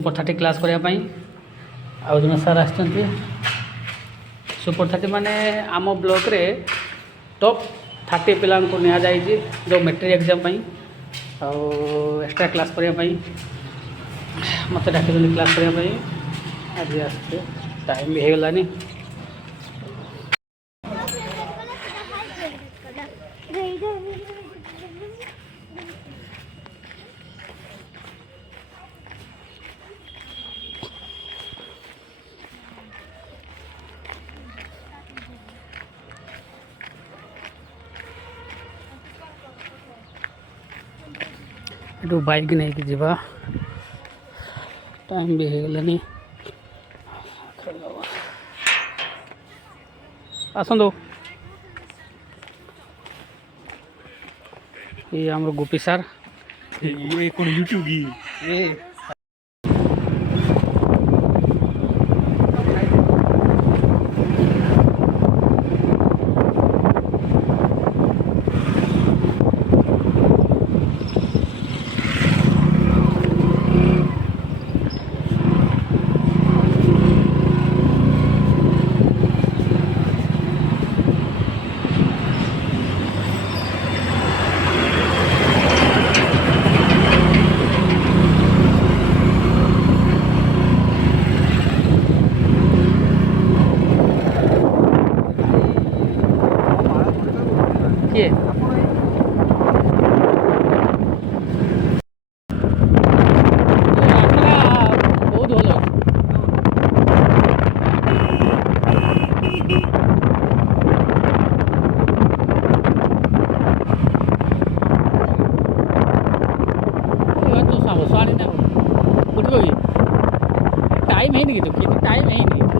super 30 class करने आउ जन सार आसुपर 30 माने आम ब्लॉक रे टॉप 30 पिला नि जाइए जो मैट्रिक एग्जाम आउ एक्स्ट्रा क्लास करने मत डाक क्लास करने आज आसते टाइम भी होगलानी एटू बाइक नहीं कि जीवा टाइम भी होगलानी आसतु ये आम गोपी सार ये कौन यूट्यूब की ये किए बहुत भल तो साड़ी ना उठब कि टाइम है कि टाइम है